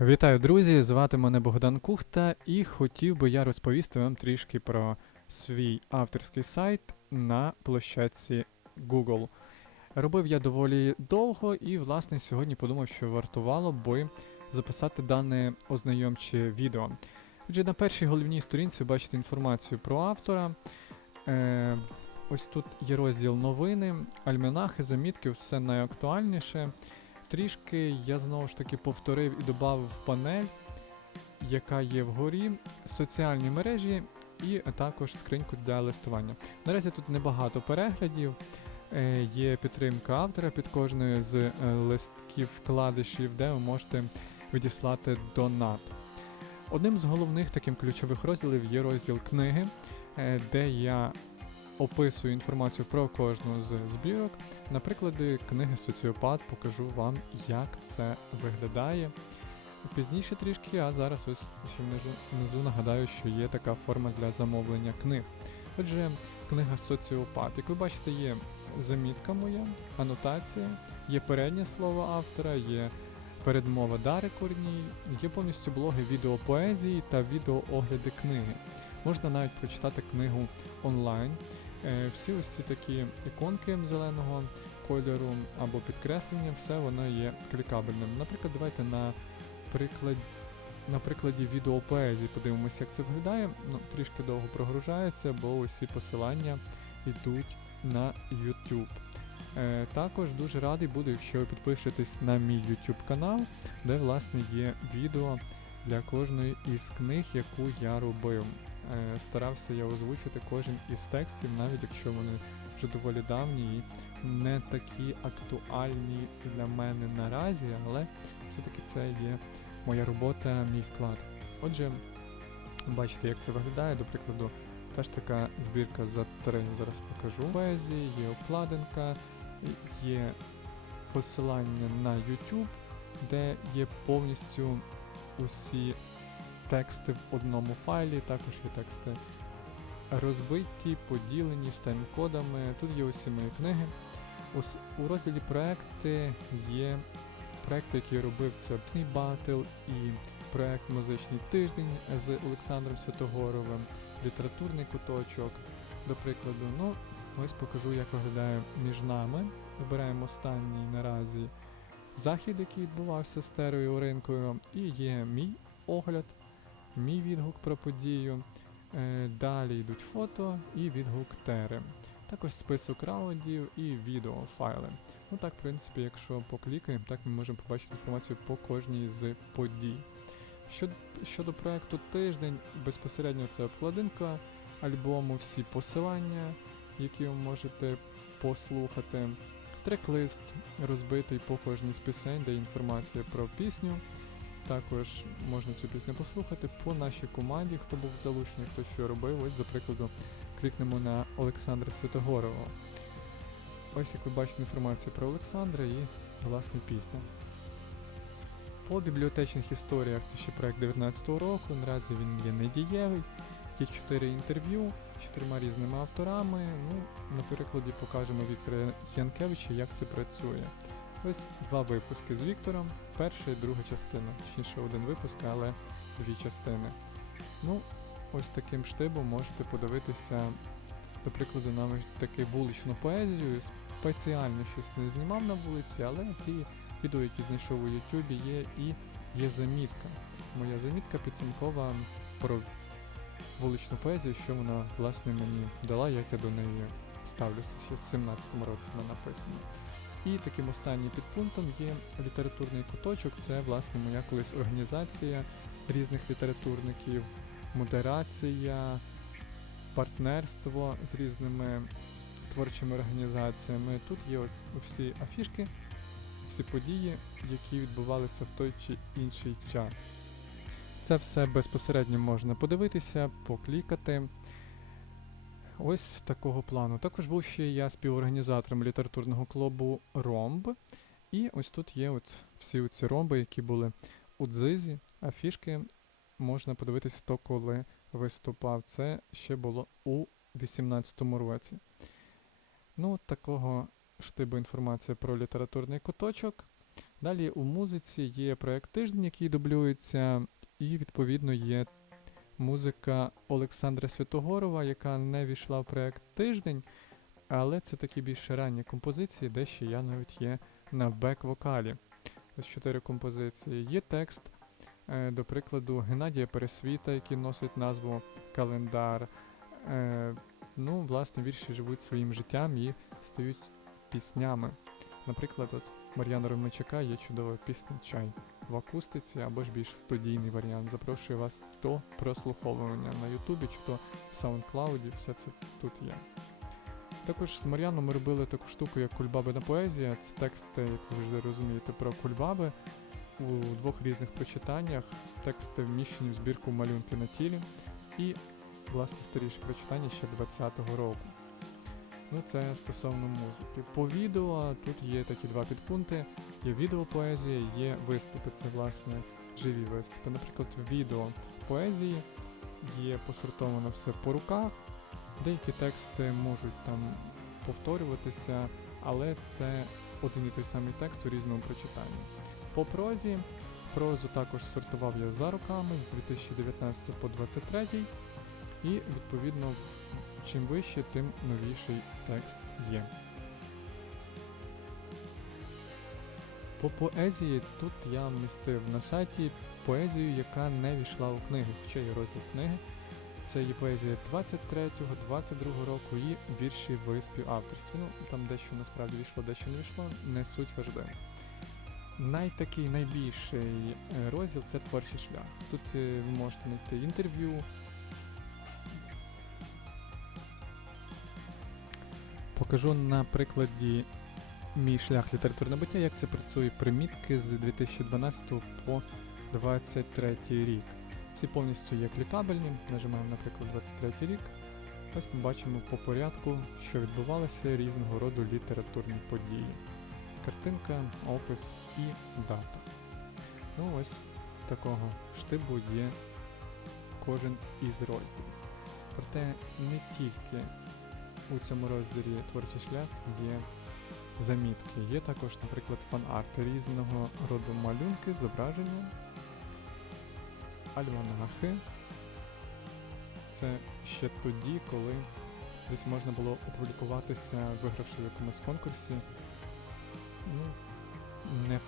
Вітаю, друзі! Звати мене Богдан Кухта, і хотів би я розповісти вам трішки про свій авторський сайт на площадці Google. Робив я доволі довго, і, власне, сьогодні подумав, що вартувало би записати дане ознайомче відео. Отже, на першій головній сторінці ви бачите інформацію про автора. Е, ось тут є розділ новини, альманахи, замітки, все найактуальніше. Трішки я знову ж таки повторив і додав панель, яка є вгорі, соціальні мережі і також скриньку для листування. Наразі тут небагато переглядів. Е, є підтримка автора під кожною з е, листків вкладишів, де ви можете відіслати донат. Одним з головних таким ключових розділів є розділ книги, е, де я описую інформацію про кожну з збірок. На прикладі книги Соціопат покажу вам, як це виглядає. Пізніше трішки, а зараз ось ще внизу, нагадаю, що є така форма для замовлення книг. Отже, книга Соціопат. Як ви бачите, є замітка моя, анотація, є переднє слово автора, є передмова Дари Корній, є повністю блоги відеопоезії та відеоогляди книги. Можна навіть прочитати книгу онлайн. Е, всі ось ці такі іконки зеленого кольору або підкреслення, все воно є клікабельним. Наприклад, давайте на приклад, на прикладі відеопоезії подивимося, як це виглядає. Ну, трішки довго прогружається, бо усі посилання йдуть на YouTube. Е, також дуже радий буду, якщо ви підпишетесь на мій YouTube канал, де власне є відео для кожної із книг, яку я робив. Е, старався я озвучити кожен із текстів, навіть якщо вони вже доволі давні і не такі актуальні для мене наразі, але все-таки це є моя робота, мій вклад. Отже, бачите, як це виглядає, до прикладу, теж така збірка за три зараз покажу. Поезії, є обкладинка, є посилання на YouTube, де є повністю усі тексти в одному файлі, також є тексти розбиті, поділені з тайм-кодами. Тут є усі мої книги. Ось у розділі проекти є проекти, які робив, це Пний Батл і проект Музичний тиждень з Олександром Святогоровим, літературний куточок, до прикладу. Ну, ось покажу, як виглядає між нами. Вибираємо останній наразі захід, який відбувався з Терою Оринкою, і є мій огляд, мій відгук про подію. Е, Далі йдуть фото і відгук Тери. Також список раундів і відеофайли. Ну так, в принципі, якщо поклікаємо, так ми можемо побачити інформацію по кожній з подій. Щодо, щодо проекту тиждень, безпосередньо це обкладинка альбому, всі посилання, які ви можете послухати. Трек-лист розбитий по кожній з пісень, де інформація про пісню. Також можна цю пісню послухати по нашій команді, хто був залучений, хто що робив. Ось, до прикладу, клікнемо на Олександра Святогорова. Ось як ви бачите інформацію про Олександра і власне пісня. По бібліотечних історіях це ще проект 19-го року, наразі він є недієвий. Є 4 інтерв'ю з чотирма різними авторами. Ну, на прикладі покажемо Віктора Янкевича, як це працює. Ось два випуски з Віктором, перша і друга частина. Точніше один випуск, але дві частини. Ну, ось таким штибом можете подивитися, до прикладу, навіть таки вуличну поезію. Спеціально щось не знімав на вулиці, але ті відео, які знайшов у Ютубі, є і є замітка. Моя замітка підсумкова про вуличну поезію, що вона власне мені дала, як я до неї ставлюся. Ще з 17-му році вона написана. І таким останнім підпунктом є літературний куточок. Це власне моя колись організація різних літературників, модерація, партнерство з різними творчими організаціями. Тут є ось всі афішки, всі події, які відбувалися в той чи інший час. Це все безпосередньо можна подивитися, поклікати. Ось такого плану. Також був ще я співорганізатором літературного клубу Ромб. І ось тут є от всі ці ромби, які були у дзизі, а фішки можна подивитися, хто коли виступав. Це ще було у 18-му році. Ну, от такого штибу інформація про літературний куточок. Далі у музиці є проект тиждень, який дублюється, і відповідно є музика Олександра Святогорова, яка не війшла в проект тиждень, але це такі більш ранні композиції, де ще я навіть є на бек-вокалі. Ось чотири композиції. Є текст, е, до прикладу, Геннадія Пересвіта, який носить назву Календар. Е, ну, власне, вірші живуть своїм життям і стають піснями. Наприклад, от Мар'яна Ромичака є чудова пісня Чай в акустиці або ж більш студійний варіант. Запрошую вас до прослуховування на Ютубі чи то в SoundCloud, все це тут є. Також з Мар'яном ми робили таку штуку, як кульбабина поезія. Це тексти, як ви завжди розумієте, про кульбаби у двох різних прочитаннях. Тексти вміщені в збірку малюнки на тілі і, власне, старіше прочитання ще 20-го року. Ну, це стосовно музики. По відео тут є такі два підпункти. Є відеопоезія, є виступи. Це власне живі виступи. Наприклад, в відео поезії є посортовано все по руках. Деякі тексти можуть там повторюватися, але це один і той самий текст у різному прочитанні. По прозі, прозу також сортував я за роками з 2019 по 2023 і відповідно чим вище, тим новіший текст є. По поезії тут я вмістив на сайті поезію, яка не війшла у книги, хоча є розділ книги. Це є поезія 23-го, 22-го року і вірші в співавторстві. Ну, там дещо насправді війшло, дещо не війшло, не суть важливо. Найтакий найбільший е, розділ це творчий шлях. Тут е, ви можете знайти інтерв'ю. Покажу на прикладі мій шлях літературного буття, як це працює примітки з 2012 по 2023 рік. Всі повністю є клікабельні. Нажимаємо, наприклад, 23 рік. Ось ми бачимо по порядку, що відбувалося різного роду літературні події. Картинка, опис і дата. Ну ось такого штибу є кожен із розділів. Проте не тільки у цьому розділі творчий шлях є замітки. Є також, наприклад, фан-арти різного роду малюнки, зображення, альманахи. Це ще тоді, коли десь можна було опублікуватися, вигравши в якомусь конкурсі, ну, не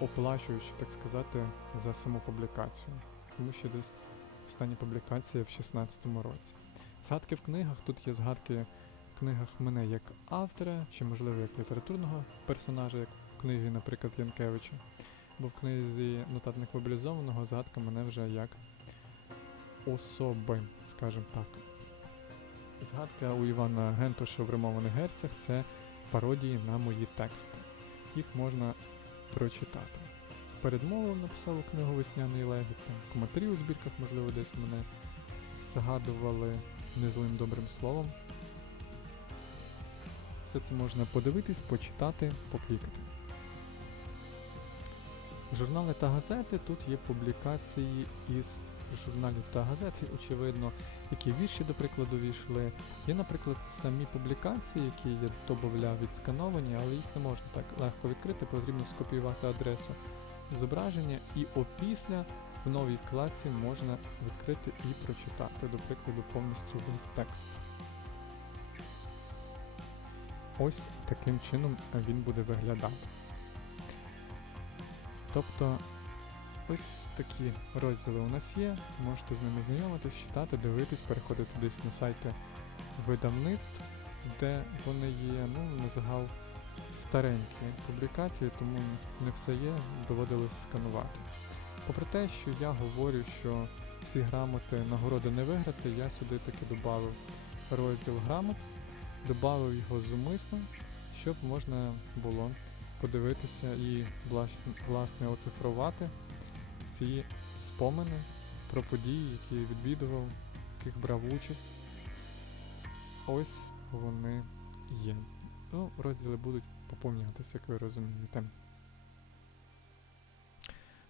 оплачуючи, так сказати, за саму публікацію. Тому що десь остання публікація в 16-му році. Згадки в книгах, тут є згадки книгах мене як автора, чи можливо як літературного персонажа, як в книзі, наприклад, Янкевича. Бо в книзі нотатник мобілізованого згадка мене вже як особи, скажімо так. Згадка у Івана Гентуша в римованих герцях це пародії на мої тексти. Їх можна прочитати. Передмову написав у книгу Весняний легіт, там коментарі у збірках, можливо, десь мене згадували незлим добрим словом. Все це можна подивитись, почитати, поклікати. Журнали та газети. Тут є публікації із журналів та газет, очевидно, які вірші, до прикладу, війшли. Є, наприклад, самі публікації, які я додавав відскановані, але їх не можна так легко відкрити, потрібно скопіювати адресу зображення, і опісля в новій вкладці можна відкрити і прочитати, до прикладу, повністю весь текст. Ось таким чином він буде виглядати. Тобто ось такі розділи у нас є, можете з ними знайомитись, читати, дивитись, переходити десь на сайти видавництв, де вони є, ну, на загал старенькі публікації, тому не все є, доводилось сканувати. Попри те, що я говорю, що всі грамоти нагороди не виграти, я сюди таки додав розділ грамот, додав його зумисно, щоб можна було подивитися і власне оцифрувати ці спомини про події, які відвідував, яких брав участь. Ось вони є. Ну, розділи будуть поповнюватися, як ви розумієте.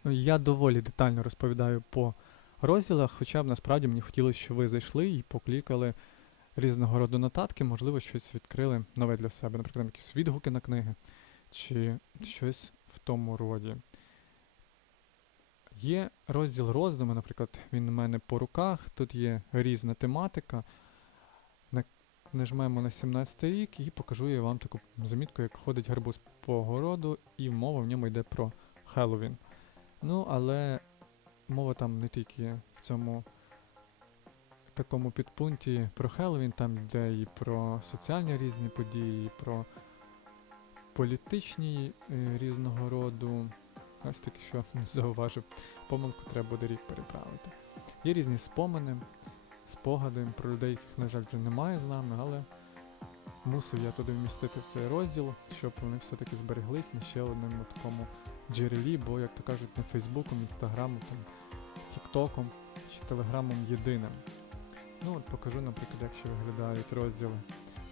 Ну, я доволі детально розповідаю по розділах, хоча б насправді мені хотілося, щоб ви зайшли і поклікали різного роду нотатки, можливо, щось відкрили нове для себе, наприклад, якісь відгуки на книги, чи щось в тому роді. Є розділ роздуми, наприклад, він у мене по руках. Тут є різна тематика. Нажмемо на 17 рік і покажу я вам таку замітку, як ходить гарбуз по городу, і мова в ньому йде про Хеллоуін. Ну, але мова там не тільки в цьому такому підпункті про Хеллоуін, там йде і про соціальні різні події, і про політичні е, різного роду. Ось таки, що зауважив, помилку треба буде рік переправити. Є різні спомини, спогади про людей, яких, на жаль, вже немає з нами, але мусив я туди вмістити в цей розділ, щоб вони все-таки збереглись на ще одному такому джерелі, бо, як то кажуть, не Фейсбуком, Інстаграмом, Тіктоком чи Телеграмом єдиним. Ну, от покажу, наприклад, як ще виглядають розділи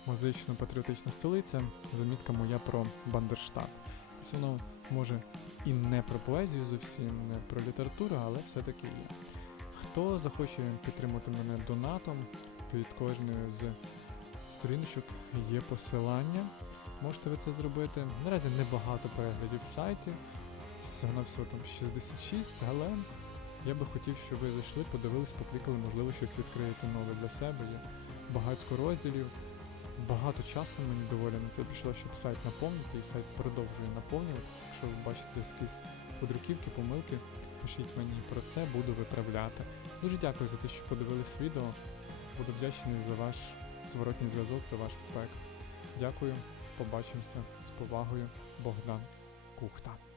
Музично-патріотична столиця, замітка моя про Бандерштат. Ось воно може і не про поезію зовсім, не про літературу, але все-таки є. Хто захоче підтримати мене донатом, під кожною з сторіночок є посилання. Можете ви це зробити. Наразі небагато переглядів в сайті, всього на всього там 66, але я би хотів, щоб ви зайшли, подивились, поклікали, можливо, щось відкриєте нове для себе. Є багатько розділів. Багато часу мені доволі на це пішло, щоб сайт наповнити, і сайт продовжує наповнюватися. Якщо ви бачите якісь подруківки, помилки, пишіть мені про це, буду виправляти. Дуже дякую за те, що подивились відео. Буду вдячний за ваш зворотній зв'язок, за ваш фідбек. Дякую, побачимося з повагою, Богдан Кухта.